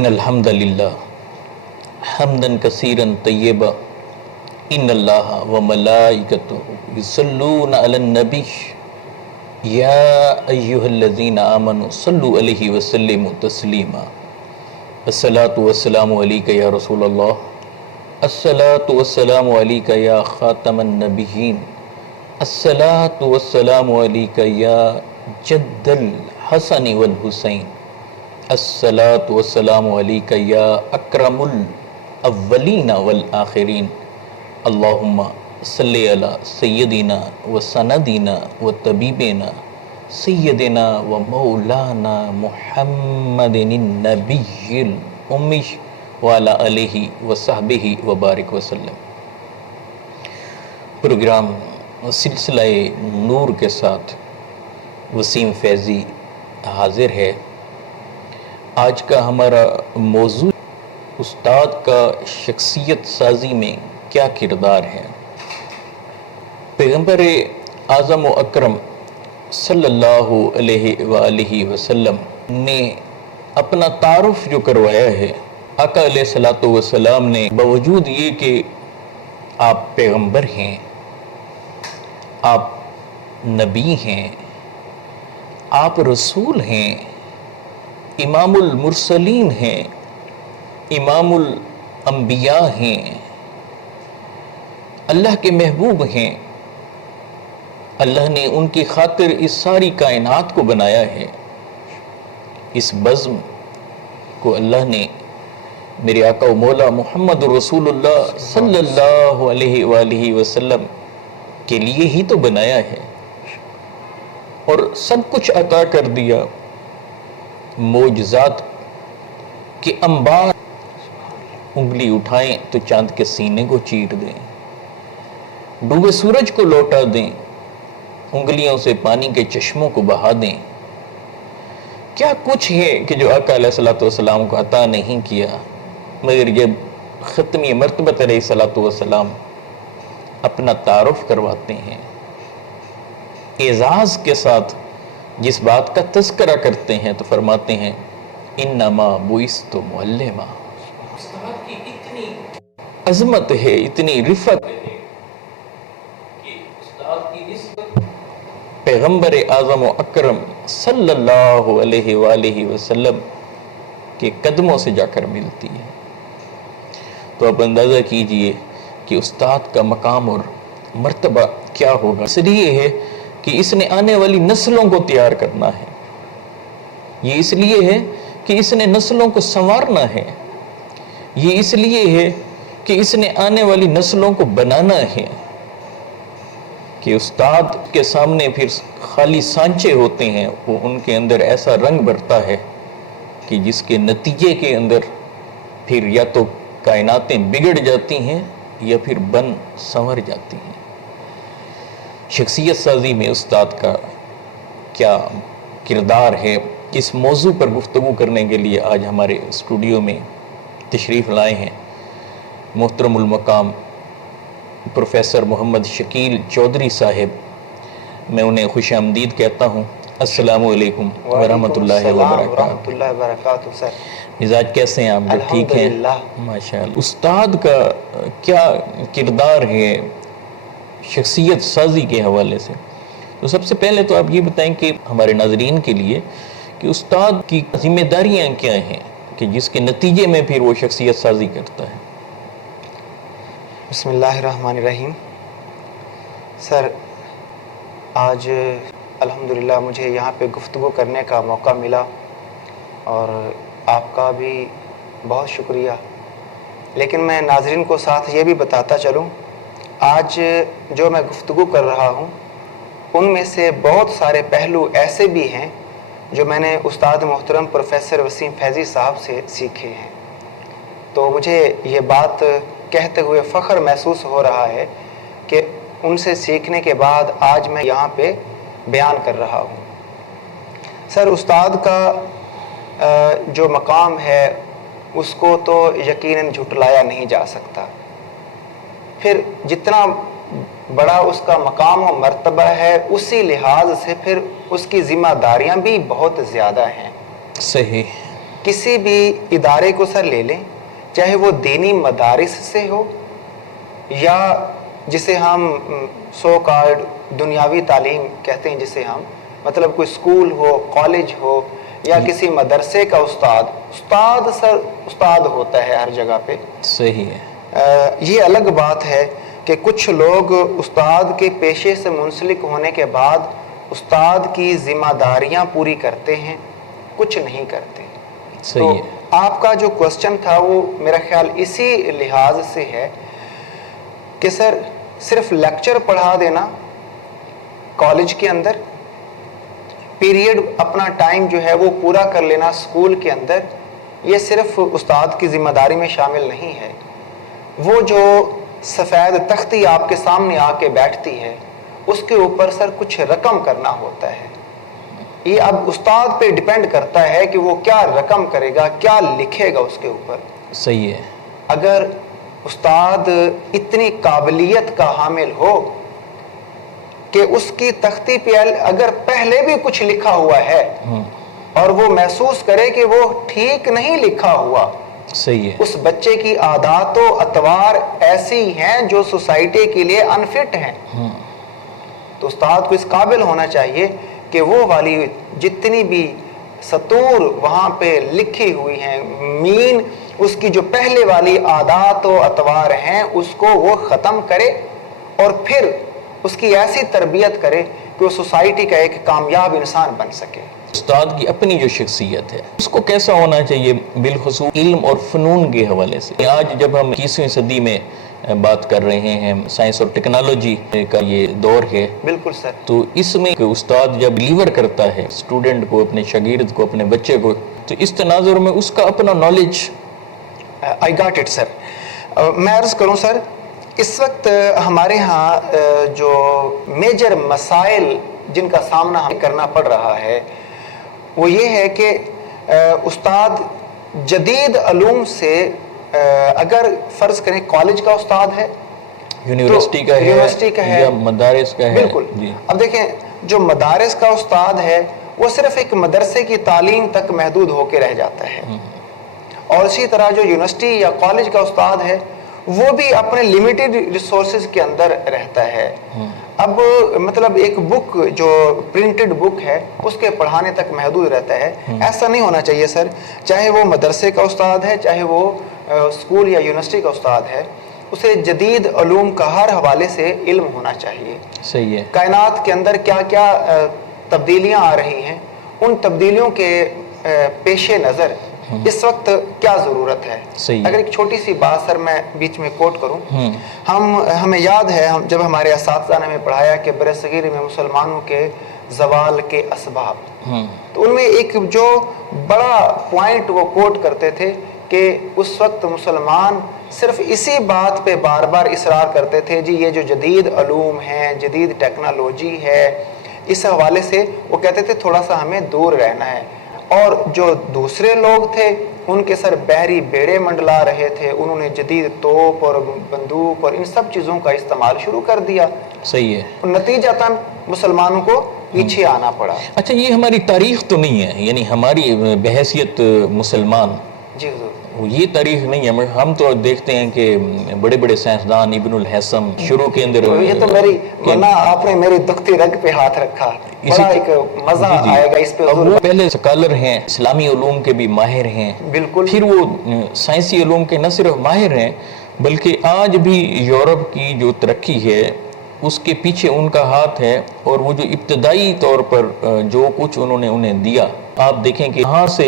ان الحمد للہ حمدا کثیرا طیبا ان اللہ و ملائکتہ یصلون علی النبی یا ایہا الذین آمنوا صلوا علیہ وسلموا تسلیما الصلاۃ والسلام علیک یا رسول اللہ الصلاۃ والسلام علیک یا خاتم النبیین الصلاۃ والسلام علیک یا جد الحسن والحسین الصلاۃ والسلام علیک یا اکرم الاولین والآخرین اللہم صلی علی سیدنا و سندنا و طبیبنا سیدنا و مولانا محمد النبی الامی وعلی آلہ و صحبہ و بارک وسلم۔ پروگرام سلسلہ نور کے ساتھ وسیم فیضی حاضر ہے۔ آج کا ہمارا موضوع استاد کا شخصیت سازی میں کیا کردار ہے۔ پیغمبر اعظم و اکرم صلی اللہ علیہ وآلہ وسلم نے اپنا تعارف جو کروایا ہے، آقا علیہ الصلوۃ والسلام نے باوجود یہ کہ آپ پیغمبر ہیں، آپ نبی ہیں، آپ رسول ہیں، امام المرسلین ہیں، امام الانبیاء ہیں، اللہ کے محبوب ہیں، اللہ نے ان کی خاطر اس ساری کائنات کو بنایا ہے، اس بزم کو اللہ نے میرے آقا و مولا محمد رسول اللہ صلی اللہ علیہ وآلہ وسلم کے لیے ہی تو بنایا ہے، اور سب کچھ عطا کر دیا، معجزات کے انبار، انگلی اٹھائیں تو چاند کے سینے کو چیر دیں، ڈوبے سورج کو لوٹا دیں، انگلیوں سے پانی کے چشموں کو بہا دیں۔ کیا کچھ ہے کہ جو آقا علیہ الصلوۃ والسلام کو عطا نہیں کیا، مگر جب ختمی مرتبہ علیہ الصلوۃ والسلام اپنا تعارف کرواتے ہیں، اعزاز کے ساتھ جس بات کا تذکرہ کرتے ہیں تو فرماتے ہیں انما بعثت معلما۔ استاد کی اتنی عظمت ہے، اتنی رفعت ہے کہ استاد کی نسبت پیغمبر اعظم و اکرم صلی اللہ علیہ وآلہ وسلم کے قدموں سے جا کر ملتی ہے۔ تو آپ اندازہ کیجئے کہ استاد کا مقام اور مرتبہ کیا ہوگا۔ اس لیے ہے کہ اس نے آنے والی نسلوں کو تیار کرنا ہے، یہ اس لیے ہے کہ اس نے نسلوں کو سنوارنا ہے، یہ اس لیے ہے کہ اس نے آنے والی نسلوں کو بنانا ہے، کہ استاد کے سامنے پھر خالی سانچے ہوتے ہیں، وہ ان کے اندر ایسا رنگ بھرتا ہے کہ جس کے نتیجے کے اندر پھر یا تو کائناتیں بگڑ جاتی ہیں یا پھر بن سنور جاتی ہیں۔ شخصیت سازی میں استاد کا کیا کردار ہے، اس موضوع پر گفتگو کرنے کے لیے آج ہمارے اسٹوڈیو میں تشریف لائے ہیں محترم المقام پروفیسر محمد شکیل چودھری صاحب۔ میں انہیں خوش آمدید کہتا ہوں۔ السلام علیکم ورحمۃ اللہ وبرکاتہ۔ سر مزاج کیسے ہیں آپ؟ ٹھیک ہیں؟ ماشاء اللہ۔ استاد کا کیا کردار ہے شخصیت سازی کے حوالے سے؟ تو سب سے پہلے تو آپ یہ بتائیں کہ ہمارے ناظرین کے لیے کہ استاد کی ذمہ داریاں کیا ہیں کہ جس کے نتیجے میں پھر وہ شخصیت سازی کرتا ہے۔ بسم اللہ الرحمن الرحیم۔ سر آج الحمدللہ مجھے یہاں پہ گفتگو کرنے کا موقع ملا، اور آپ کا بھی بہت شکریہ۔ لیکن میں ناظرین کو ساتھ یہ بھی بتاتا چلوں، آج جو میں گفتگو کر رہا ہوں ان میں سے بہت سارے پہلو ایسے بھی ہیں جو میں نے استاد محترم پروفیسر وسیم فیضی صاحب سے سیکھے ہیں۔ تو مجھے یہ بات کہتے ہوئے فخر محسوس ہو رہا ہے کہ ان سے سیکھنے کے بعد آج میں یہاں پہ بیان کر رہا ہوں۔ سر استاد کا جو مقام ہے اس کو تو یقیناً جھٹلایا نہیں جا سکتا، پھر جتنا بڑا اس کا مقام و مرتبہ ہے اسی لحاظ سے پھر اس کی ذمہ داریاں بھی بہت زیادہ ہیں۔ صحیح۔ کسی بھی ادارے کو سر لے لیں، چاہے وہ دینی مدارس سے ہو یا جسے ہم سو کارڈ دنیاوی تعلیم کہتے ہیں، جسے ہم مطلب کوئی اسکول ہو، کالج ہو یا کسی مدرسے کا استاد سر استاد ہوتا ہے ہر جگہ پہ. صحیح ہے. یہ الگ بات ہے کہ کچھ لوگ استاد کے پیشے سے منسلک ہونے کے بعد استاد کی ذمہ داریاں پوری کرتے ہیں، کچھ نہیں کرتے. صحیح ہے. تو آپ کا جو کوسچن تھا وہ میرا خیال اسی لحاظ سے ہے کہ سر صرف لیکچر پڑھا دینا کالج کے اندر، پیریڈ اپنا ٹائم جو ہے وہ پورا کر لینا اسکول کے اندر، یہ صرف استاد کی ذمہ داری میں شامل نہیں ہے. وہ جو سفید تختی آپ کے سامنے آ کے بیٹھتی ہے اس کے اوپر سر کچھ رقم کرنا ہوتا ہے. یہ اب استاد پہ ڈیپینڈ کرتا ہے کہ وہ کیا رقم کرے گا، کیا لکھے گا اس کے اوپر. صحیح ہے. اگر استاد اتنی قابلیت کا حامل ہو کہ اس کی تختی پہ اگر پہلے بھی کچھ لکھا ہوا ہے اور وہ محسوس کرے کہ وہ ٹھیک نہیں لکھا ہوا، صحیح ہے، اس بچے کی عادات و اطوار ایسی ہیں جو سوسائٹی کے لیے انفٹ ہیں، تو استاد کو اس قابل ہونا چاہیے کہ وہ والی جتنی بھی سطور وہاں پہ لکھی ہوئی ہیں، مین اس کی جو پہلے والی عادات و اطوار ہیں اس کو وہ ختم کرے اور پھر اس کی ایسی تربیت کرے کہ وہ سوسائٹی کا ایک کامیاب انسان بن سکے. استاد کی اپنی جو شخصیت ہے اس کو کیسا ہونا چاہیے، بالخصوص علم اور فنون کے حوالے سے. آج جب ہم 21ویں صدی میں بات کر رہے ہیں، سائنس اور ٹیکنالوجی کا یہ دور ہے. بالکل سر. تو اس میں استاد جب ڈیلیور کرتا ہے اسٹوڈنٹ کو، اپنے شاگرد کو، اپنے بچے کو، تو اس تناظر میں اس کا اپنا نالج. I got it سر. میں عرض کروں سر، اس وقت ہمارے ہاں جو میجر مسائل جن کا سامنا ہمیں کرنا پڑ رہا ہے وہ یہ ہے کہ استاد جدید علوم سے اگر فرض کریں کالج کا استاد ہے، یونیورسٹی کا ہے یا مدارس کا ہے. بالکل. اب دیکھیں جو مدارس کا استاد ہے وہ صرف ایک مدرسے کی تعلیم تک محدود ہو کے رہ جاتا ہے، اور اسی طرح جو یونیورسٹی یا کالج کا استاد ہے وہ بھی اپنے لمیٹڈ ریسورسز کے اندر رہتا ہے. اب مطلب ایک بک جو پرنٹڈ بک ہے اس کے پڑھانے تک محدود رہتا ہے. ایسا نہیں ہونا چاہیے سر. چاہے وہ مدرسے کا استاد ہے، چاہے وہ اسکول یا یونیورسٹی کا استاد ہے، اسے جدید علوم کا ہر حوالے سے علم ہونا چاہیے. صحیح ہے. کائنات کے اندر کیا کیا تبدیلیاں آ رہی ہیں، ان تبدیلیوں کے پیش نظر اس وقت کیا ضرورت ہے. اگر ایک چھوٹی سی بات سر میں بیچ میں کوٹ کروں، ہمیں یاد ہے جب ہمارے اساتذہ نے ہمیں پڑھایا کہ برصغیر میں مسلمانوں کے زوال کے اسباب، تو ان میں ایک جو بڑا پوائنٹ وہ کوٹ کرتے تھے کہ اس وقت مسلمان صرف اسی بات پہ بار بار اصرار کرتے تھے، جی یہ جو جدید علوم ہیں، جدید ٹیکنالوجی ہے، اس حوالے سے وہ کہتے تھے تھوڑا سا ہمیں دور رہنا ہے. اور جو دوسرے لوگ تھے ان کے سر بحری بیڑے منڈلا رہے تھے، انہوں نے جدید توپ اور بندوق اور ان سب چیزوں کا استعمال شروع کر دیا. صحیح ہے. نتیجتاً مسلمانوں کو پیچھے آنا پڑا. اچھا، یہ ہماری تاریخ تو نہیں ہے، یعنی ہماری بحیثیت مسلمان جی حضور یہ تاریخ نہیں ہے. ہم تو دیکھتے ہیں کہ بڑے بڑے سائنسدان، ابن الحسم شروع کے اندر، یہ تو میری ورنہ آپ نے میری دکھتی رگ پہ ہاتھ رکھا، بڑا ایک مزہ آئے گا اس پہ. وہ پہلے سکالر ہیں، اسلامی علوم کے بھی ماہر ہیں. بالکل. پھر وہ سائنسی علوم کے نہ صرف ماہر ہیں بلکہ آج بھی یورپ کی جو ترقی ہے اس کے پیچھے ان کا ہاتھ ہے. اور وہ جو ابتدائی طور پر جو کچھ انہوں نے انہیں دیا، آپ دیکھیں کہ یہاں سے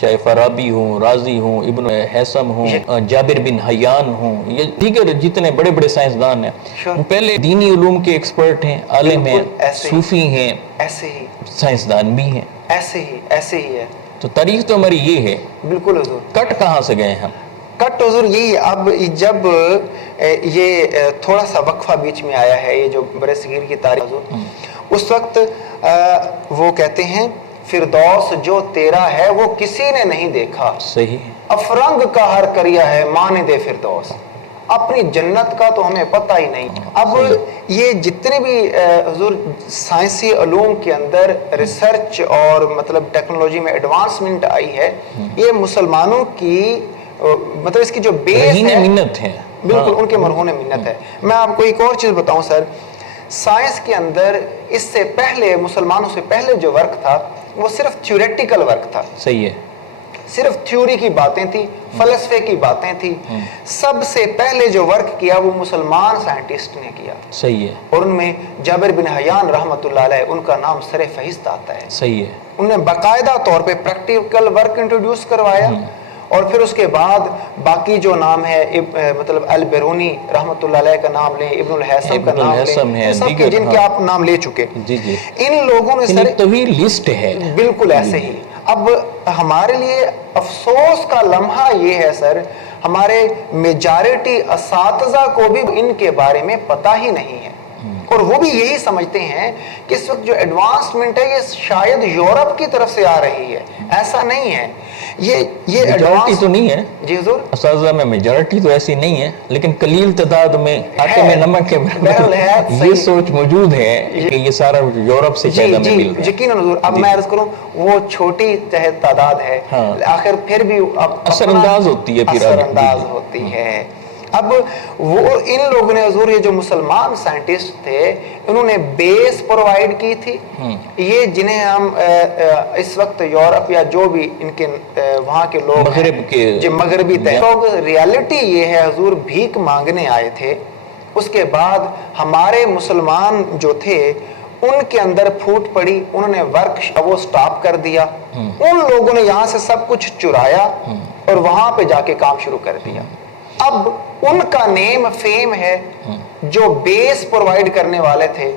چاہے فارابی ہوں، رازی ہوں، ابن حیثم ہوں، جابر بن حیان ہوں، یہ دیگر جتنے بڑے بڑے سائنسدان ہیں، پہلے دینی علوم کے ایکسپرٹ ہیں، عالم ہیں، صوفی ہیں، ایسے ہی سائنسدان بھی ہیں. ایسے ہی ہے. تو تاریخ تو ہماری یہ ہے. بالکل حضور. کٹ کہاں سے گئے ہم؟ کٹ حضور یہی، اب جب یہ تھوڑا سا وقفہ بیچ میں آیا ہے، یہ جو برصغیر کی تاریخ حضور، اس وقت وہ کہتے ہیں فردوس جو تیرا ہے وہ کسی نے نہیں دیکھا. صحیح. افرنگ کا ہر کریا ہے مانند فردوس. اپنی جنت کا تو ہمیں پتہ ہی نہیں. اب یہ جتنے بھی حضور سائنسی علوم کے اندر ریسرچ اور مطلب ٹیکنالوجی میں ایڈوانسمنٹ آئی ہے, یہ مسلمانوں کی مطلب اس کی جو بیس ہے منت ہے, بالکل ان کے مرہون منت ہے. میں آپ کو ایک اور چیز بتاؤں سر, سائنس کے اندر اس سے پہلے, مسلمانوں سے پہلے جو ورک تھا وہ صرف تھیوریٹیکل ورک تھا. صحیح ہے, صرف تھیوری کی باتیں تھی, فلسفے کی باتیں تھی. سب سے پہلے جو ورک کیا وہ مسلمان سائنٹسٹ نے کیا. صحیح ہے, اور ان میں جابر بن حیان رحمۃ اللہ علیہ, ان کا نام سر فہرست آتا ہے. صحیح ہے, انہوں نے باقاعدہ طور پہ پریکٹیکل ورک انٹروڈیوس کروایا. اور پھر اس کے بعد باقی جو نام ہے مطلب البیرونی رحمۃ اللہ علیہ کا نام لیں, ابن الحیثم کا نام لیں, سب کے جن کے آپ نام لے چکے, ان لوگوں نے سر طویل لسٹ ہے. بالکل ایسے ہی. اب ہمارے لیے افسوس کا لمحہ یہ ہے سر, ہمارے میجارٹی اساتذہ کو بھی ان کے بارے میں پتہ ہی نہیں ہے, اور وہ بھی یہی سمجھتے ہیں کہ اس وقت جو ایڈوانسمنٹ ہے یہ شاید یورپ کی طرف سے آ رہی ہے. ایسا نہیں ہے. یہ میجارٹی تو نہیں ہے جی حضور, اساتذہ میں میجارٹی تو ایسی نہیں ہے, لیکن قلیل تعداد میں آٹے میں نمک کے یہ سوچ موجود ہے کہ یہ سارا یورپ سے شاید ہمیں مل رہا ہے. یقیناً حضور. اب میں عرض کروں, وہ چھوٹی تعداد ہے, آخر پھر بھی اثر انداز ہوتی ہے, اثر انداز ہوتی ہے. اب وہ ان لوگوں نے حضور, یہ جو مسلمان سائنٹسٹ تھے, انہوں نے بیس پرووائڈ کی تھی. یہ جنہیں ہم اس وقت یورپ یا جو بھی ان کے وہاں کے لوگ مغرب کے جو مغربی لوگ, ریالٹی یہ ہے حضور بھیک مانگنے آئے تھے. اس کے بعد ہمارے مسلمان جو تھے ان کے اندر پھوٹ پڑی, انہوں نے ورک وہ سٹاپ کر دیا. ان لوگوں نے یہاں سے سب کچھ چرایا اور وہاں پہ جا کے کام شروع کر دیا. اب ان کا نیم فیم ہے جو بیس پرووائڈ کرنے والے تھے.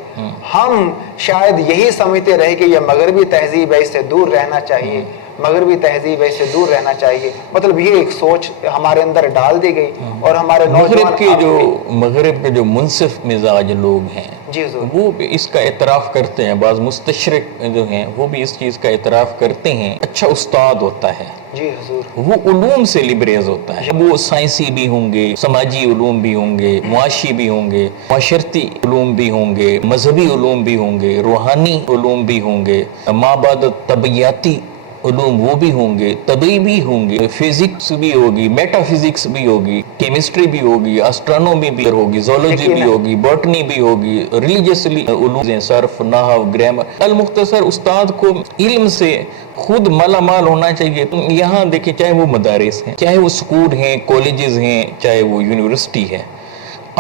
ہم شاید یہی سمجھتے رہے کہ یہ مغربی تہذیب ہے, اس سے دور رہنا چاہیے, مغربی تہذیب ہے, اس سے دور رہنا چاہیے. مطلب یہ ایک سوچ ہمارے اندر ڈال دی گئی. اور ہمارے مغرب کے جو منصف مزاج لوگ ہیں جی حضور, وہ بھی اس کا اعتراف کرتے ہیں. بعض مستشرق جو ہیں وہ بھی اس چیز کا اعتراف کرتے ہیں. اچھا استاد ہوتا ہے جی حضور, وہ علوم سے لبریز ہوتا ہے. وہ سائنسی بھی ہوں گے, سماجی علوم بھی ہوں گے, معاشی بھی ہوں گے, معاشرتی علوم بھی ہوں گے, مذہبی علوم بھی ہوں گے, روحانی علوم بھی ہوں گے, مابعد طبیعیاتی علوم وہ بھی ہوں گے, طبی بھی ہوں گے, فزکس بھی ہوگی, میٹا فزکس بھی ہوگی, کیمسٹری بھی ہوگی, اسٹرانومی بھی ہوگی, زولوجی بھی ہوگی, بوٹنی بھی ہوگی, ریلیجیسلی علوم, صرف, نحو, گرامر. المختصر استاد کو علم سے خود مالا مال ہونا چاہیے. تو یہاں دیکھیں, چاہے وہ مدارس ہیں, چاہے وہ اسکول ہیں, کالجز ہیں, چاہے وہ یونیورسٹی ہے,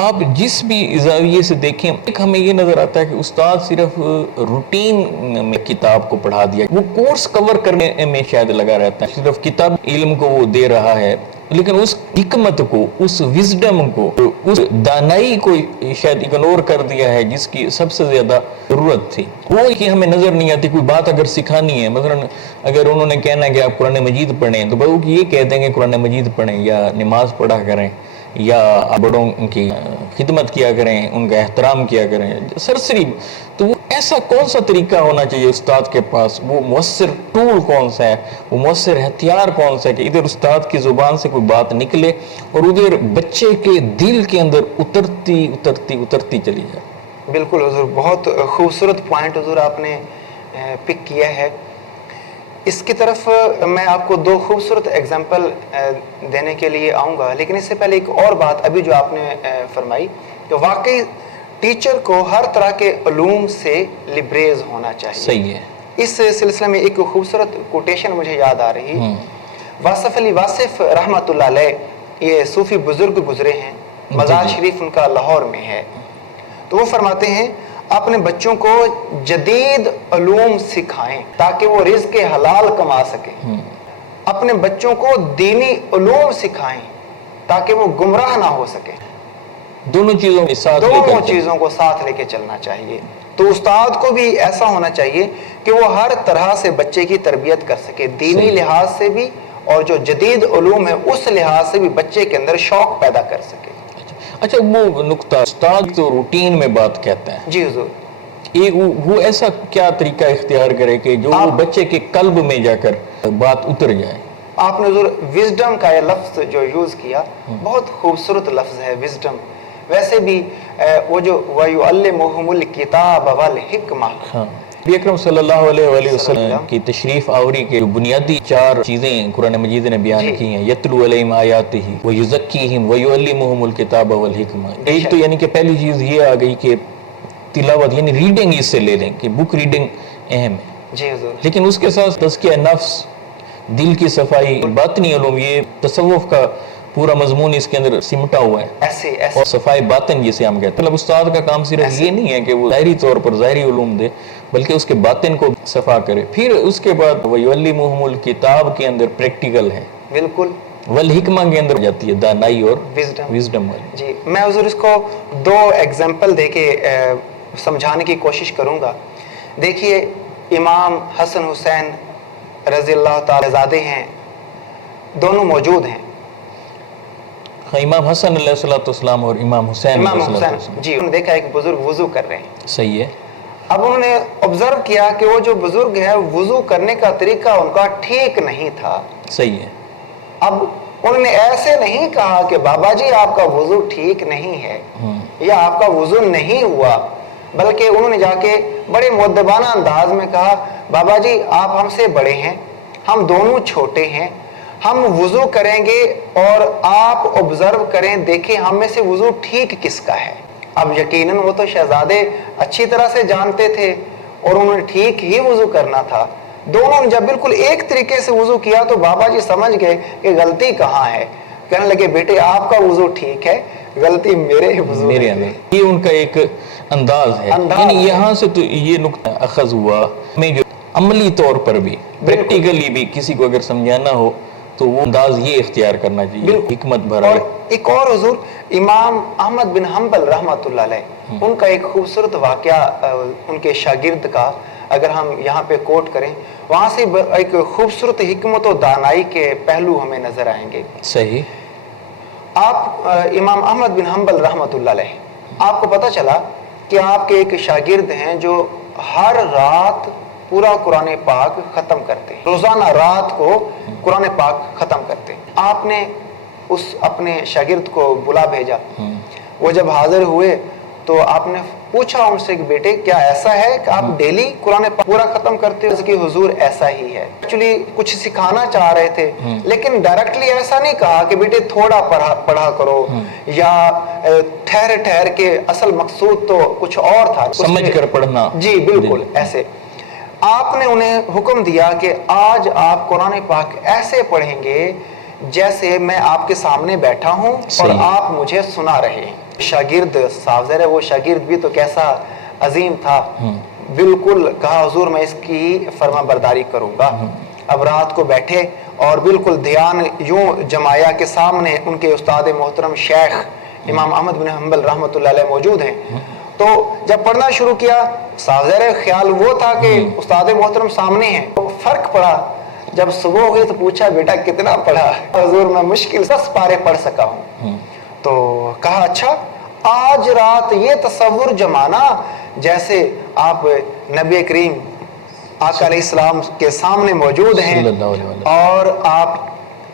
آپ جس بھی زاویے سے دیکھیں, ایک ہمیں یہ نظر آتا ہے کہ استاد صرف روٹین میں کتاب کو پڑھا دیا, وہ کورس کور کرنے میں شاید لگا رہتا ہے. صرف کتاب علم کو وہ دے رہا ہے, لیکن اس حکمت کو, اس وزڈم کو, اس دانائی کو شاید اگنور کر دیا ہے جس کی سب سے زیادہ ضرورت تھی. وہ کہ ہمیں نظر نہیں آتی. کوئی بات اگر سکھانی ہے, مثلا اگر انہوں نے کہنا ہے کہ آپ قرآن مجید پڑھیں, تو وہ یہ کہتے ہیں کہ قرآن مجید پڑھیں یا نماز پڑھا کریں یا بڑوں کی خدمت کیا کریں, ان کا احترام کیا کریں, سرسری. تو وہ ایسا کون سا طریقہ ہونا چاہیے استاد کے پاس, وہ مؤثر ٹول کون سا ہے, وہ مؤثر ہتھیار کون سا ہے کہ ادھر استاد کی زبان سے کوئی بات نکلے اور ادھر بچے کے دل کے اندر اترتی اترتی اترتی چلی جائے. بالکل حضور, بہت خوبصورت پوائنٹ حضور آپ نے پک کیا ہے. اس کی طرف میں آپ کو دو خوبصورت ایگزامپل دینے کے لیے آؤں گا, لیکن اس سے پہلے ایک اور بات ابھی جو آپ نے فرمائی کہ واقعی ٹیچر کو ہر طرح کے علوم سے لبریز ہونا چاہیے. صحیح ہے. اس سلسلے میں ایک خوبصورت کوٹیشن مجھے یاد آ رہی. واصف علی واصف رحمۃ اللہ علیہ, یہ صوفی بزرگ گزرے ہیں, مزار شریف ان کا لاہور میں ہے. تو وہ فرماتے ہیں اپنے بچوں کو جدید علوم سکھائیں تاکہ وہ رزق حلال کما سکیں. اپنے بچوں کو دینی علوم سکھائیں تاکہ وہ گمراہ نہ ہو سکے. دونوں چیزوں کو ساتھ لے کے چلنا چاہیے. تو استاد کو بھی ایسا ہونا چاہیے کہ وہ ہر طرح سے بچے کی تربیت کر سکے, دینی لحاظ سے بھی اور جو جدید علوم ہے اس لحاظ سے بھی بچے کے اندر شوق پیدا کر سکے. اچھا, وہ نقطہ استاد تو روٹین میں بات کہتا ہے. جی حضور, وہ ایسا کیا طریقہ اختیار کرے کہ جو بچے کے قلب میں جا کر بات اتر جائے. آپ نے حضور وزڈم کا یہ لفظ جو یوز کیا بہت خوبصورت لفظ ہے وزڈم. ویسے بھی وہ جو وَيُعَلِّمُهُمُ الْكِتَابَ وَالْحِكْمَةَ، نبی اکرم صلی اللہ علیہ وآلہ وسلم کی تشریف آوری کے بنیادی 4 چیزیں قرآن مجید نے بیان کی ہیں. یتلو علیہم آیاتہ ویزکیہم ویعلمہم الکتاب والحکمہ. ایک تو یعنی کہ پہلی چیز یہ آ گئی کہ تلاوت یعنی ریڈنگ اس سے لے لیں کہ بک ریڈنگ اہم ہے. جی حضور. لیکن اس کے ساتھ تزکیہ نفس، دل کی صفائی، باطنی علوم، یہ تصوف کا پورا مضمون اس کے اندر سمٹا ہوا ہے. ایسے اور صفائی باطن جسے ہم کہتے ہیں، مطلب استاد کا کام صرف یہ نہیں ہے کہ وہ ظاہری طور پر ظاہری علوم دے، بلکہ اس کے باطن کو صفا کرے. پھر اس کے بعد وَيُعَلِّمُهُمُ الْكِتَاب کے اندر پریکٹیکل ہے، بالکل. والحکمہ کے اندر جاتی ہے دانائی اور وزڈم والی. جی میں حضور اس کو 2 ایگزامپل دے کے سمجھانے کی کوشش کروں گا. دیکھیے امام حسن حسین رضی اللہ تعالی زادے ہیں، دونوں موجود ہیں. امام حسن علیہ السلام اور امام حسین امام علیہ حسین السلام. جی انہوں نے دیکھا ایک بزرگ وضو کر رہے ہیں. صحیح ہے. اب انہوں نے آبزرو کیا کہ وہ جو بزرگ ہے وضو کرنے کا طریقہ ان کا ٹھیک نہیں تھا. صحیح ہے. اب انہوں نے ایسے نہیں کہا کہ بابا جی آپ کا وضو ٹھیک نہیں ہے یا آپ کا وضو نہیں ہوا، بلکہ انہوں نے جا کے بڑے مؤدبانہ انداز میں کہا بابا جی آپ ہم سے بڑے ہیں، ہم دونوں چھوٹے ہیں، ہم وضو کریں گے اور آپ آبزرو کریں، دیکھیں ہم میں سے وضو ٹھیک کس کا ہے. اب یقیناً وہ تو شہزادے اچھی طرح سے جانتے تھے اور انہوں نے ٹھیک ہی وضو کرنا تھا. دونوں نے جب بالکل ایک طریقے سے وضو کیا تو بابا جی سمجھ گئے کہ غلطی کہاں ہے. کہنے لگے بیٹے آپ کا وضو ٹھیک ہے، غلطی میرے وضو میرے اندر. یہ ان کا ایک انداز ہے. یعنی یہاں سے تو یہ نقطہ اخذ ہوا میں جو عملی طور پر بھی پریکٹیکلی بھی کسی کو اگر سمجھانا ہو تو وہ انداز یہ اختیار کرنا چاہیے، حکمت بھرا. اور ایک اور حضور امام احمد بن حنبل رحمۃ اللہ علیہ، ان کا ایک خوبصورت واقعہ ان کے شاگرد کا اگر ہم یہاں پہ کوٹ کریں، وہاں سے ایک خوبصورت حکمت و دانائی کے پہلو ہمیں نظر آئیں گے. صحیح. آپ امام احمد بن حنبل رحمۃ اللہ علیہ، آپ کو پتہ چلا کہ آپ کے ایک شاگرد ہیں جو ہر رات پورا قرآن پاک ختم کرتے، روزانہ رات کو قرآن پاک ختم کرتے. آپ نے اس اپنے شاگرد کو بلا بھیجا. وہ جب حاضر ہوئے تو آپ نے پوچھا ان سے کہ بیٹے کیا ایسا ہے کہ آپ ڈیلی قرآن پاک پورا ختم کرتے ہو؟ کہ حضور ایسا ہی ہے. ایکچولی کچھ سکھانا چاہ رہے تھے لیکن ڈائریکٹلی ایسا نہیں کہا کہ بیٹے تھوڑا پڑھا کرو یا ٹھہر کے، اصل مقصود تو کچھ اور تھا، سمجھ کر پڑھنا. جی بالکل ایسے. آپ نے انہیں حکم دیا کہ آج آپ قرآن پاک ایسے پڑھیں گے جیسے میں آپ کے سامنے بیٹھا ہوں اور آپ مجھے سنا رہے ہیں. شاگرد صاحب ذرا وہ شاگرد بھی تو کیسا عظیم تھا، بالکل کہا حضور میں اس کی فرما برداری کروں گا. اب رات کو بیٹھے اور بالکل دھیان یوں جمایا کہ سامنے ان کے استاد محترم شیخ امام احمد بن حنبل رحمۃ اللہ علیہ موجود ہیں. تو جب پڑھنا شروع کیا ظاہر خیال وہ تھا کہ استاد محترم سامنے ہیں. فرق پڑا جب صبح ہوئی تو پوچھا بیٹا کتنا پڑھا؟ حضور میں مشکل 10 پارے پڑھ سکا ہوں. تو کہا اچھا آج رات یہ تصور جمانا جیسے آپ نبی کریم آقا علیہ السلام کے سامنے موجود ہیں اور آپ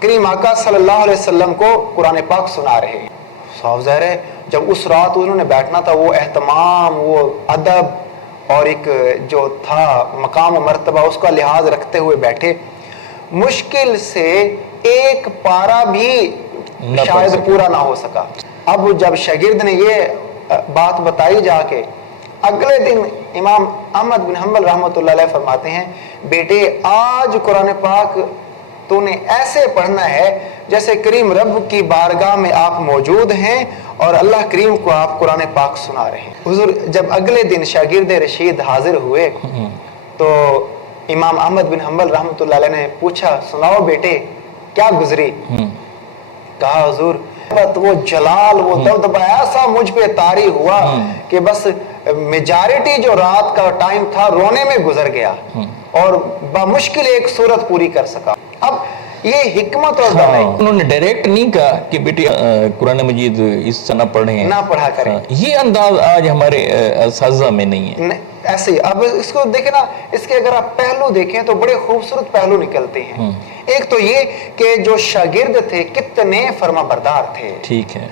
کریم آقا صلی اللہ علیہ وسلم کو قرآن پاک سنا رہے ہیں. صاحب ظاہر ہے جب اس رات انہوں نے بیٹھنا تھا وہ اہتمام، وہ ادب اور ایک جو تھا مقام و مرتبہ اس کا لحاظ رکھتے ہوئے بیٹھے. مشکل سے ایک پارا بھی شاید پورا نہ ہو سکا. اب جب شاگرد نے یہ بات بتائی جا کے، اگلے دن امام احمد بن حنبل رحمۃ اللہ علیہ فرماتے ہیں بیٹے آج قرآن پاک تو نے ایسے پڑھنا ہے جیسے کریم رب کی بارگاہ میں آپ موجود ہیں اور اللہ کریم کو آپ قرآن پاک سنا رہے ہیں. حضور جب اگلے دن شاگرد رشید حاضر ہوئے تو امام احمد بن حنبل رحمۃ اللہ علیہ نے پوچھا سناؤ بیٹے کیا گزری؟ کہا حضور وہ جلال وہ دبدبا ایسا مجھ پہ طاری ہوا کہ بس میجارٹی جو رات کا ٹائم تھا رونے میں گزر گیا اور بمشکل ایک سورت پوری کر سکا. اب یہ حکمت اور ہاں، دانائی انہوں نے ڈائریکٹ نہیں کہا کہ بیٹی قرآن مجید اس سے نہ پڑھیں، نہ پڑھا کریں. ہاں، یہ انداز آج ہمارے اساتذہ میں نہیں ہے. ایسے ہی اب اس کو دیکھیں نا، اس کے اگر آپ پہلو دیکھیں تو بڑے خوبصورت پہلو نکلتے ہیں. ایک تو یہ کہ جو شاگرد تھے کتنے فرما بردار تھے. ٹھیک ہے.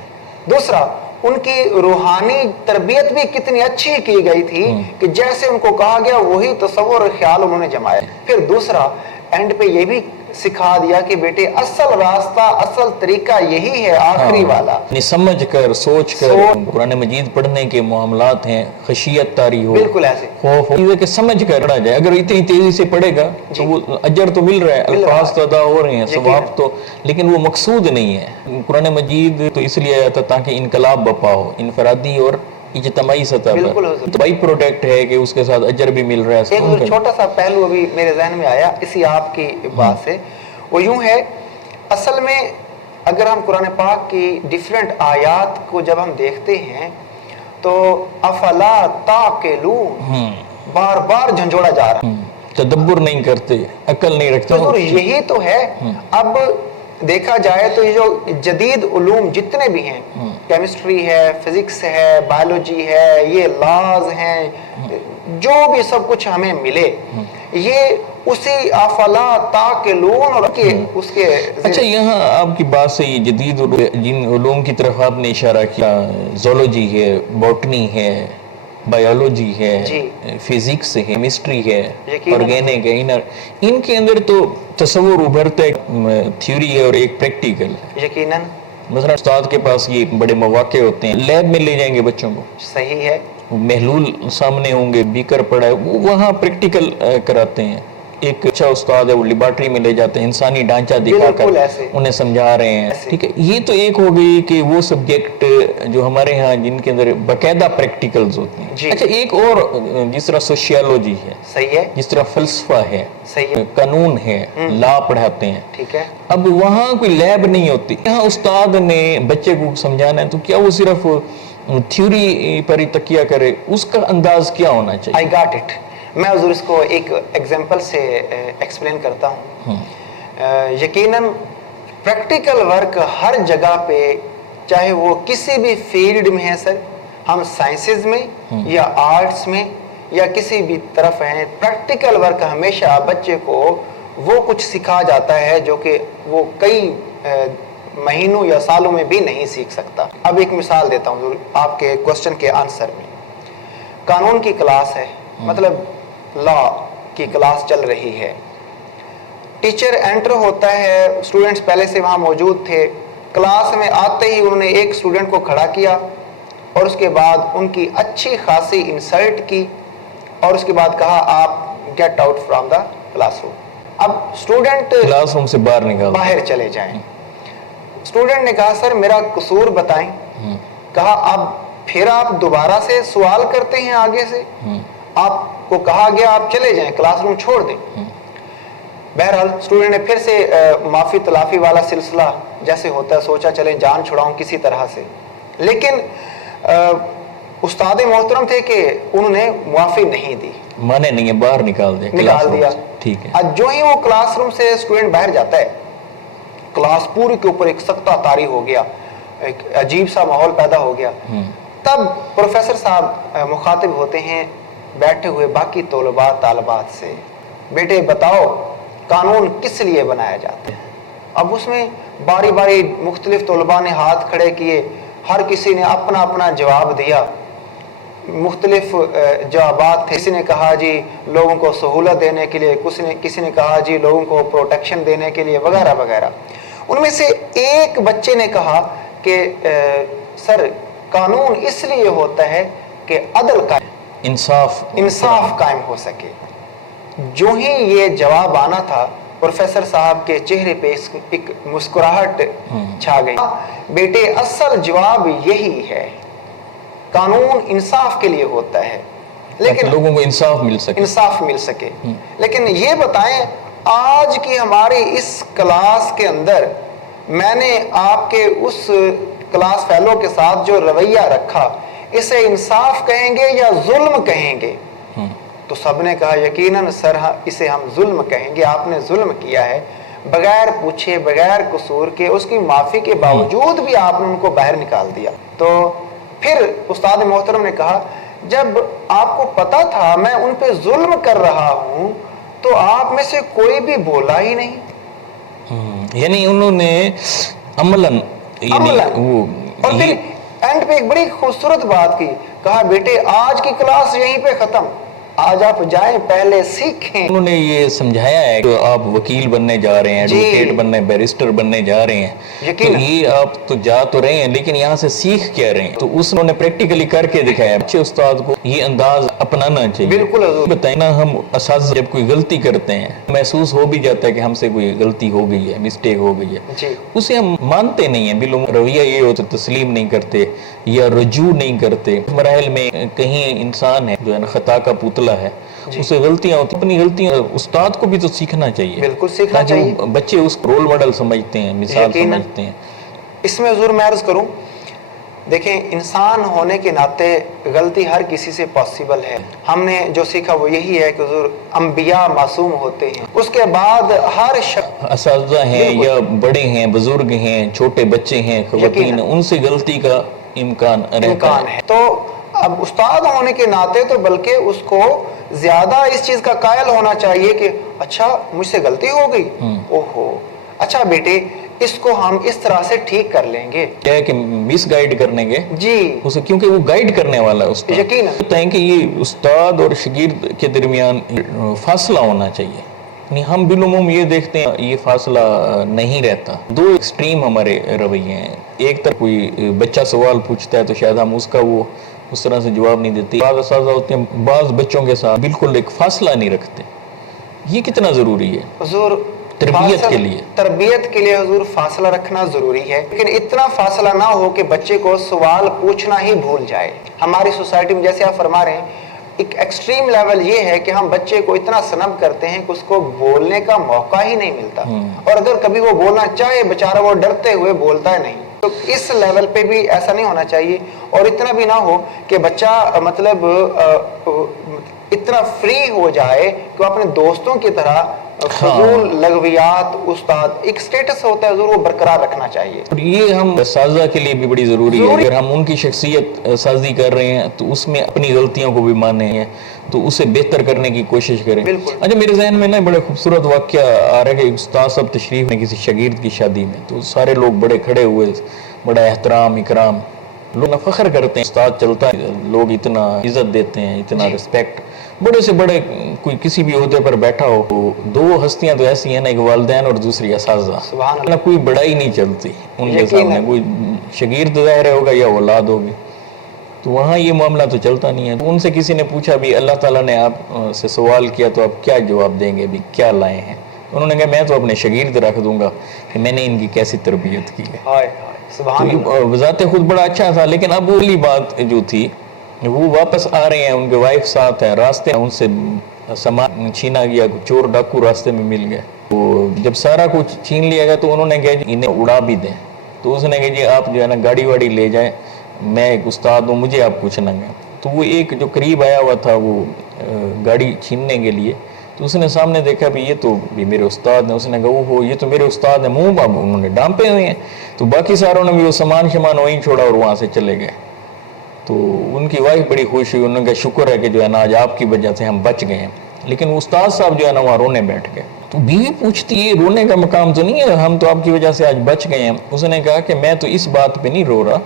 دوسرا ان کی روحانی تربیت بھی کتنی اچھی کی گئی تھی کہ جیسے ان کو کہا گیا وہی تصور اور خیال انہوں نے جمایا. پھر دوسرا اینڈ پہ یہ بھی سکھا دیا کہ بیٹے اصل راستہ اصل طریقہ یہی ہے آخری والا. سمجھ کر سوچ کر قرآن مجید پڑھنے کے معاملات ہیں، خشیت طاری ہو، بالکل ایسے خوف ہو کہ سمجھ کر پڑھا جائے. اگر اتنی تیزی سے پڑھے گا تو وہ اجر تو مل رہا ہے، الفاظ تو ادا ہو رہے ہیں، ثواب تو، لیکن وہ مقصود نہیں ہے. قرآن مجید تو اس لیے آیا تھا تاکہ انقلاب بپا ہو، انفرادی اور اجتماعی سطح پر. تو بائی پروڈکٹ ہے کہ اس کے ساتھ اجر بھی مل رہا ہے. ایک چھوٹا سا پہلو ابھی میرے ذہن میں آیا اسی آپ کی بات سے، وہ یوں ہے اصل میں اگر ہم قرآن پاک کی ڈیفرنٹ آیات کو جب ہم دیکھتے ہیں تو افلا تعقلون بار بار جھنجھوڑا جا رہا، تدبر نہیں کرتے، عقل نہیں رکھتے. حضور یہی تو ہے. اب دیکھا جائے تو یہ جو جدید علوم جتنے بھی ہیں، کیمسٹری ہے، فزکس ہے، بایولوجی ہے، یہ لاز ہیں، جو بھی سب کچھ ہمیں ملے یہ اسی افلا تعقلون اور اس کے اچھا یہاں آپ کی بات سے یہ جدید جن علوم کی طرف آپ نے اشارہ کیا، زولوجی ہے، بوٹنی ہے، بایولوجی ہے، فزکس ہے، کیمسٹری ہے، آرگینک ہے، ان کے اندر تو تصور ابھرتا ہے، تھیوری ہے اور ایک پریکٹیکل. یقیناً مثلا استاد کے پاس یہ بڑے مواقع ہوتے ہیں، لیب میں لے جائیں گے بچوں کو، صحیح ہے، محلول سامنے ہوں گے، بیکر پڑا ہے، وہ وہاں پریکٹیکل کراتے ہیں. ایک اچھا استاد ہے وہ لیبارٹری میں لے جاتے ہیں، انسانی ڈھانچہ دکھا کر انہیں سمجھا رہے ہیں. ٹھیک ہے، یہ تو ایک ہو گئی کہ وہ سبجیکٹ جو ہمارے ہاں جن کے اندر باقاعدہ پریکٹیکلز ہوتے ہیں. اچھا ایک اور جس طرح سوشیالوجی ہے، صحیح ہے، جس طرح فلسفہ ہے، صحیح ہے، قانون ہے، لا پڑھاتے ہیں. ٹھیک ہے. اب وہاں کوئی لیب نہیں ہوتی، یہاں استاد نے بچے کو سمجھانا ہے تو کیا وہ صرف تھیوری پر ہی تکیہ کرے؟ اس کا انداز کیا ہونا چاہیے؟ I got it. میں حضور اس کو ایک ایگزامپل سے ایکسپلین کرتا ہوں. یقیناً پریکٹیکل ورک ہر جگہ پہ، چاہے وہ کسی بھی فیلڈ میں ہے سر، ہم سائنسز میں یا آرٹس میں یا کسی بھی طرف ہیں، پریکٹیکل ورک ہمیشہ بچے کو وہ کچھ سکھا جاتا ہے جو کہ وہ کئی مہینوں یا سالوں میں بھی نہیں سیکھ سکتا. اب ایک مثال دیتا ہوں آپ کے کوسچن کے آنسر میں. قانون کی کلاس ہے، مطلب لا کی کلاس چل رہی ہے، ٹیچر انٹر ہوتا ہے، اسٹوڈنٹس پہلے سے وہاں موجود تھے، کلاس میں آتے ہی انہوں نے ایک اسٹوڈنٹ کو کھڑا کیا اور اس کے بعد ان کی اچھی خاصی انسلٹ کی اور اس کے بعد کہا آپ get out from the classroom. اب اسٹوڈنٹ کلاس روم سے باہر چلے جائیں. اسٹوڈنٹ نے کہا سر میرا قصور بتائیں. کہا اب پھر آپ دوبارہ سے سوال کرتے ہیں آگے سے، آپ کو کہا گیا آپ چلے جائیں، کلاس روم چھوڑ دیں. بہرحال اسٹوڈنٹ نے پھر سے معافی تلافی والا سلسلہ جیسے ہوتا ہے سوچا چلیں جان چھڑاؤں کسی طرح سے، لیکن استاد محترم تھے کہ انہوں نے معافی نہیں دی، مانے نہیں ہے، باہر نکال دیا. ٹھیک ہے. جو ہی وہ کلاس روم سے اسٹوڈنٹ باہر جاتا ہے، کلاس پوری کے اوپر ایک سکتہ طاری ہو گیا، ایک عجیب سا ماحول پیدا ہو گیا. تب پروفیسر صاحب مخاطب ہوتے ہیں بیٹھے ہوئے باقی طلباء طالبات سے، بیٹے بتاؤ قانون کس لیے بنایا جاتا ہے؟ اب اس میں باری باری مختلف طلباء نے ہاتھ کھڑے کیے، ہر کسی نے اپنا اپنا جواب دیا، مختلف جوابات تھے. کسی نے کہا جی لوگوں کو سہولت دینے کے لیے، کسی نے کہا جی لوگوں کو پروٹیکشن دینے کے لیے، وغیرہ وغیرہ. ان میں سے ایک بچے نے کہا کہ سر قانون اس لیے ہوتا ہے کہ عدل کا انصاف قائم ہو سکے. جو ہی یہ جواب آنا تھا پروفیسر صاحب کے چہرے پہ ایک مسکراہٹ چھا گئی. بیٹے اصل جواب یہی ہے، قانون انصاف کے لیے ہوتا ہے، لیکن لوگوں کو انصاف مل سکے. لیکن یہ بتائیں آج کی ہماری اس کلاس کے اندر میں نے آپ کے اس کلاس فیلو کے ساتھ جو رویہ رکھا، اسے انصاف کہیں گے یا ظلم کہیں گے؟ تو سب نے کہا یقیناً سر اسے ہم ظلم کہیں گے، آپ نے ظلم کیا ہے. بغیر پوچھے بغیر قصور کے اس کی معافی کے باوجود بھی آپ نے ان کو باہر نکال دیا. تو پھر استاد محترم نے کہا جب آپ کو پتا تھا میں ان پہ ظلم کر رہا ہوں تو آپ میں سے کوئی بھی بولا ہی نہیں. یعنی انہوں نے عملاً وہ اور پھر اینڈ پہ ایک بڑی خوبصورت بات کی, کہا بیٹے آج کی کلاس یہیں پہ ختم, آج آپ جائیں پہلے سیکھیں. انہوں نے یہ سمجھایا ہے کہ آپ وکیل بننے جا رہے ہیں, ایڈوکیٹ بننے, بیرسٹر بننے جا رہے ہیں, تو یہ آپ تو جا تو رہے ہیں لیکن یہاں سے سیکھ کیا رہے ہیں. تو اس نے پریکٹیکلی کر کے دکھایا. اچھے استاد کو یہ انداز اپنانا چاہیے. بالکل بتائیں نا, ہم اساتذہ جب کوئی غلطی کرتے ہیں محسوس ہو بھی جاتا ہے کہ ہم سے کوئی غلطی ہو گئی ہے, مسٹیک ہو گئی ہے, اسے ہم مانتے نہیں ہیں. بالکل رویہ یہ ہو تو تسلیم نہیں کرتے یا رجوع نہیں کرتے. مراحل میں کہیں انسان ہے جو ہے خطا کا پتلا ہے, اسے غلطیاں ہوتی, اپنی غلطیاں استاد کو بھی تو سیکھنا چاہیے. بالکل سیکھنا چاہیے. بچے اس رول ماڈل سمجھتے ہیں, مثال سمجھتے ہیں. اس میں حضور میں عرض کروں, دیکھیں انسان ہونے کے ناطے غلطی ہر کسی سے پاسبل ہے. ہم نے جو سیکھا وہ یہی ہے کہ حضور انبیاء معصوم ہوتے ہیں. اس کے بعد ہر شخص, اساتذہ ہیں یا بڑے ہیں, بزرگ ہیں, چھوٹے بچے ہیں, خواتین, ان سے غلطی کا امکان ہے. تو اب استاد ہونے کے ناطے تو بلکہ اس کو زیادہ اس چیز کا قائل ہونا چاہیے کہ اچھا مجھ سے غلطی ہو گئی, اوہو اچھا بیٹے اس کو ہم اس طرح سے ٹھیک کر لیں گے. کیا ہے کہ مس گائیڈ کرنے گے جی اسے, کیونکہ وہ گائیڈ کرنے والا ہے استاد. یقیناً کہ یہ استاد اور شاگرد کے درمیان فاصلہ ہونا چاہیے. ہم بالعموم یہ دیکھتے ہیں یہ فاصلہ نہیں رہتا. دو ایکسٹریم ہمارے رویے ہیں. ایک طرف کوئی بچہ سوال پوچھتا ہے تو شاید ہم اس کا وہ اس طرح سے جواب نہیں دیتے. بعض اساتذہ ہوتے ہیں بعض بچوں کے ساتھ بالکل ایک فاصلہ نہیں رکھتے. یہ کتنا ضروری ہے حضور تربیت کے لیے؟ تربیت کے لیے حضور فاصلہ رکھنا ضروری ہے, لیکن اتنا فاصلہ نہ ہو کہ بچے کو سوال پوچھنا ہی بھول جائے. ہماری سوسائٹی میں جیسے آپ فرما رہے ہیں ایک ایکسٹریم لیول یہ ہے کہ ہم بچے کو اتنا سنب کرتے ہیں کہ اس کو بولنے کا موقع ہی نہیں ملتا, اور اگر کبھی وہ بولنا چاہے بیچارہ وہ ڈرتے ہوئے بولتا ہے نہیں. تو اس لیول پہ بھی ایسا نہیں ہونا چاہیے, اور اتنا بھی نہ ہو کہ بچہ مطلب اتنا فری ہو جائے کہ وہ اپنے دوستوں کی طرح فضول لغویات, استاد ایک سٹیٹس ہوتا ہے حضور وہ برقرار رکھنا چاہیے. اور یہ ہم اساتذہ کے لیے بھی بڑی ضروری ہے. اگر ہم ان کی شخصیت سازی کر رہے ہیں تو اس میں اپنی غلطیوں کو بھی مانیں ہیں, تو اسے بہتر کرنے کی کوشش کریں. اچھا میرے ذہن میں نا بڑا خوبصورت واقعہ آ رہا ہے کہ استاد صاحب تشریف میں کسی شاگرد کی شادی میں, تو سارے لوگ بڑے کھڑے ہوئے, بڑا احترام اکرام, لوگ فخر کرتے ہیں استاد چلتا ہے, لوگ اتنا عزت دیتے ہیں, اتنا رسپیکٹ. بڑے سے بڑے کوئی کسی بھی عہدے پر بیٹھا ہو, دو ہستیاں تو ایسی ہیں نا, ایک والدین اور دوسری اساتذہ, کوئی بڑائی نہیں چلتی ان کے سامنے. کوئی شاگرد ظاہر ہوگا یا اولاد ہوگی, تو وہاں یہ معاملہ تو چلتا نہیں ہے. تو ان سے کسی نے پوچھا بھی اللہ تعالیٰ نے آپ سے سوال کیا تو آپ کیا جواب دیں گے, بھی کیا لائے ہیں؟ انہوں نے کہا میں تو اپنے شاگرد رکھ دوں گا کہ میں نے ان کی کیسی تربیت کی ہے. وضاحت خود بڑا اچھا تھا, لیکن اب وہی بات جو تھی وہ واپس آ رہے ہیں, ان کے وائف ساتھ ہے, راستے ان سے سامان چھینا گیا, چور ڈاکو راستے میں مل گئے. تو جب سارا کچھ چھین لیا گیا تو انہوں نے کہا جی انہیں اڑا بھی دیں. تو اس نے کہا جی آپ جو ہے نا گاڑی واڑی لے جائیں, میں ایک استاد ہوں, مجھے آپ کچھ نہ گے. تو وہ ایک جو قریب آیا ہوا تھا وہ گاڑی چھیننے کے لیے, تو اس نے سامنے دیکھا بھی یہ تو بھی میرے استاد نے. اس نے کہا وہ یہ تو میرے استاد ہیں, منہ باب انہوں نے ڈانپے ہوئے ہیں. تو باقی ساروں نے بھی وہ سامان وہیں چھوڑا اور وہاں سے چلے گئے. تو ان کی وائف بڑی خوش ہوئی, انہوں نے کہا شکر ہے کہ جو ہے نا آج آپ کی وجہ سے ہم بچ گئے ہیں. لیکن استاد صاحب جو ہے نا وہاں رونے بیٹھ گئے. تو بیوی پوچھتی یہ رونے کا مقام تو نہیں ہے, ہم تو آپ کی وجہ سے آج بچ گئے ہیں. اس نے کہا کہ میں تو اس بات پہ نہیں رو رہا,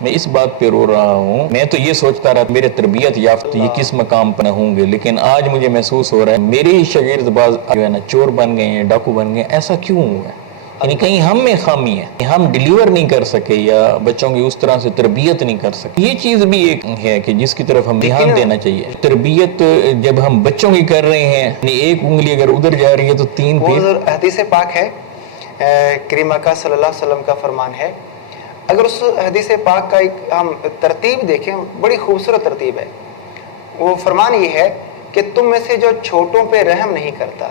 میں اس بات پہ رو رہا ہوں, میں تو یہ سوچتا رہا میرے تربیت یافتہ یہ کس مقام پر ہوں گے, لیکن آج مجھے محسوس ہو رہا ہے میرے ہی شاگرد باز جو ہے نا چور بن گئے ہیں, ڈاکو بن گئے. ایسا کیوں ہوا ہے؟ یعنی کہیں ہم میں خامی ہے, ہم ڈیلیور نہیں کر سکے یا بچوں کی اس طرح سے تربیت نہیں کر سکے. یہ چیز بھی ایک ہے کہ جس کی طرف ہم دھیان دینا چاہیے. تربیت جب ہم بچوں کی کر رہے ہیں, یعنی ایک انگلی اگر ادھر جا رہی ہے تو تین پیر. حدیث پاک ہے, کریم آقا صلی اللہ علیہ وسلم کا فرمان ہے. اگر اس حدیث پاک کا ایک ہم ترتیب دیکھیں, بڑی خوبصورت ترتیب ہے. وہ فرمان یہ ہے کہ تم میں سے جو چھوٹوں پہ رحم نہیں کرتا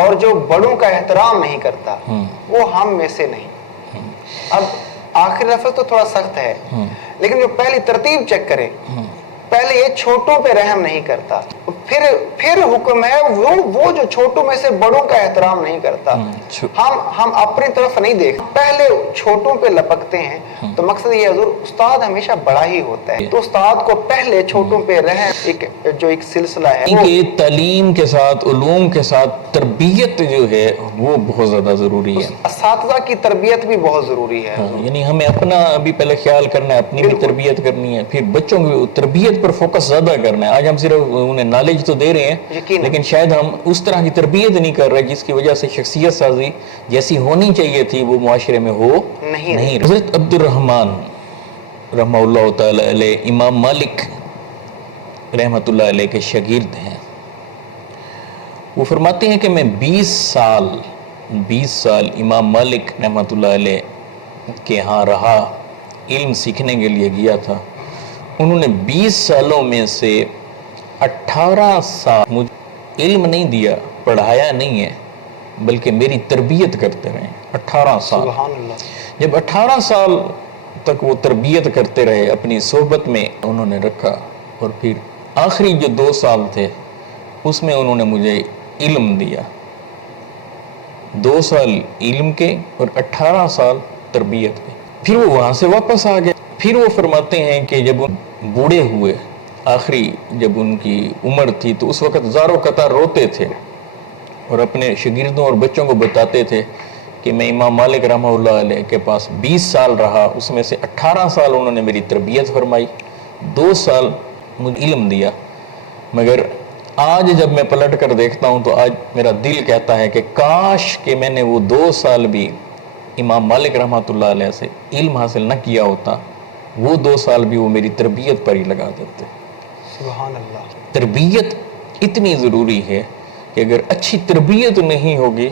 اور جو بڑوں کا احترام نہیں کرتا وہ ہم میں سے نہیں. اب آخری لفظ تو تھوڑا سخت ہے, لیکن جو پہلی ترتیب چیک کرے, پہلے یہ چھوٹوں پہ رحم نہیں کرتا, پھر حکم ہے وہ جو چھوٹوں میں سے بڑوں کا احترام نہیں کرتا. ہم اپنی طرف نہیں دیکھ، پہلے چھوٹوں پہ لپکتے ہیں. تو مقصد یہ حضور استاد ہمیشہ بڑا ہی ہوتا ہے، تو استاد کو پہلے چھوٹوں پہ ایک سلسلہ ہے کہ تعلیم کے ساتھ علوم کے ساتھ تربیت جو ہے وہ بہت زیادہ ضروری ہے. اساتذہ کی تربیت بھی بہت ضروری ہے. یعنی ہمیں اپنا ابھی پہلے خیال کرنا ہے، اپنی بھی تربیت کرنی ہے، پھر بچوں کی تربیت پر فوکس زیادہ کرنا ہے. آج ہم صرف انہیں نالج تو دے رہے ہیں لیکن شاید ہم اس طرح کی تربیت نہیں کر رہے جس کی وجہ سے شخصیت سازی جیسی ہونی چاہیے تھی وہ معاشرے میں ہو نہیں. حضرت عبد الرحمن رحمہ اللہ تعالی علیہ امام مالک رحمۃ اللہ علیہ کے شاگرد ہیں. وہ فرماتے ہیں کہ میں 20 سال امام مالک رحمۃ اللہ علیہ کے ہاں رہا، علم سیکھنے کے لیے گیا تھا. انہوں نے 20 سالوں میں سے 18 سال مجھے علم نہیں دیا، پڑھایا نہیں ہے، بلکہ میری تربیت کرتے رہے. 18 سال. سبحان اللہ. جب 18 سال تک وہ تربیت کرتے رہے، اپنی صحبت میں انہوں نے رکھا، اور پھر آخری جو 2 سال تھے اس میں انہوں نے مجھے علم دیا. 2 سال علم کے اور 18 سال تربیت کے. پھر وہ وہاں سے واپس آ گئے. پھر وہ فرماتے ہیں کہ جب بوڑھے ہوئے، آخری جب ان کی عمر تھی، تو اس وقت زاروں قطار روتے تھے اور اپنے شاگردوں اور بچوں کو بتاتے تھے کہ میں امام مالک رحمہ اللہ علیہ کے پاس 20 سال رہا، اس میں سے 18 سال انہوں نے میری تربیت فرمائی، 2 سال مجھے علم دیا. مگر آج جب میں پلٹ کر دیکھتا ہوں تو آج میرا دل کہتا ہے کہ کاش کہ میں نے وہ 2 سال بھی امام مالک رحمۃ اللہ علیہ سے علم حاصل نہ کیا ہوتا، وہ 2 سال بھی وہ میری تربیت پر ہی لگا دیتے. سبحان اللہ. تربیت اتنی ضروری ہے کہ اگر اچھی تربیت نہیں ہوگی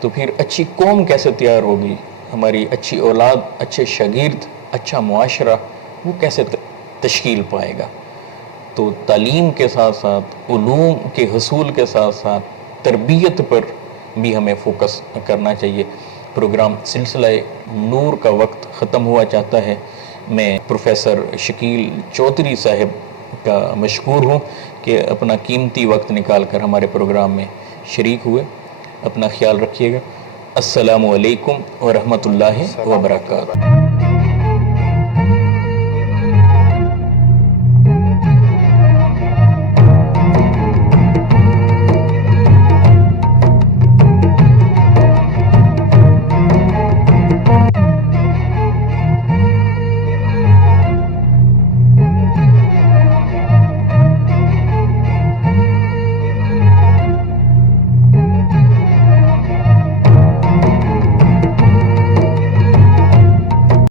تو پھر اچھی قوم کیسے تیار ہوگی، ہماری اچھی اولاد، اچھے شاگرد، اچھا معاشرہ وہ کیسے تشکیل پائے گا. تو تعلیم کے ساتھ ساتھ علوم کے حصول کے ساتھ ساتھ تربیت پر بھی ہمیں فوکس کرنا چاہیے. پروگرام سلسلہ نور کا وقت ختم ہوا چاہتا ہے. میں پروفیسر شکیل چودھری صاحب کا مشکور ہوں کہ اپنا قیمتی وقت نکال کر ہمارے پروگرام میں شریک ہوئے. اپنا خیال رکھیے گا. السلام علیکم ورحمۃ اللہ وبرکاتہ.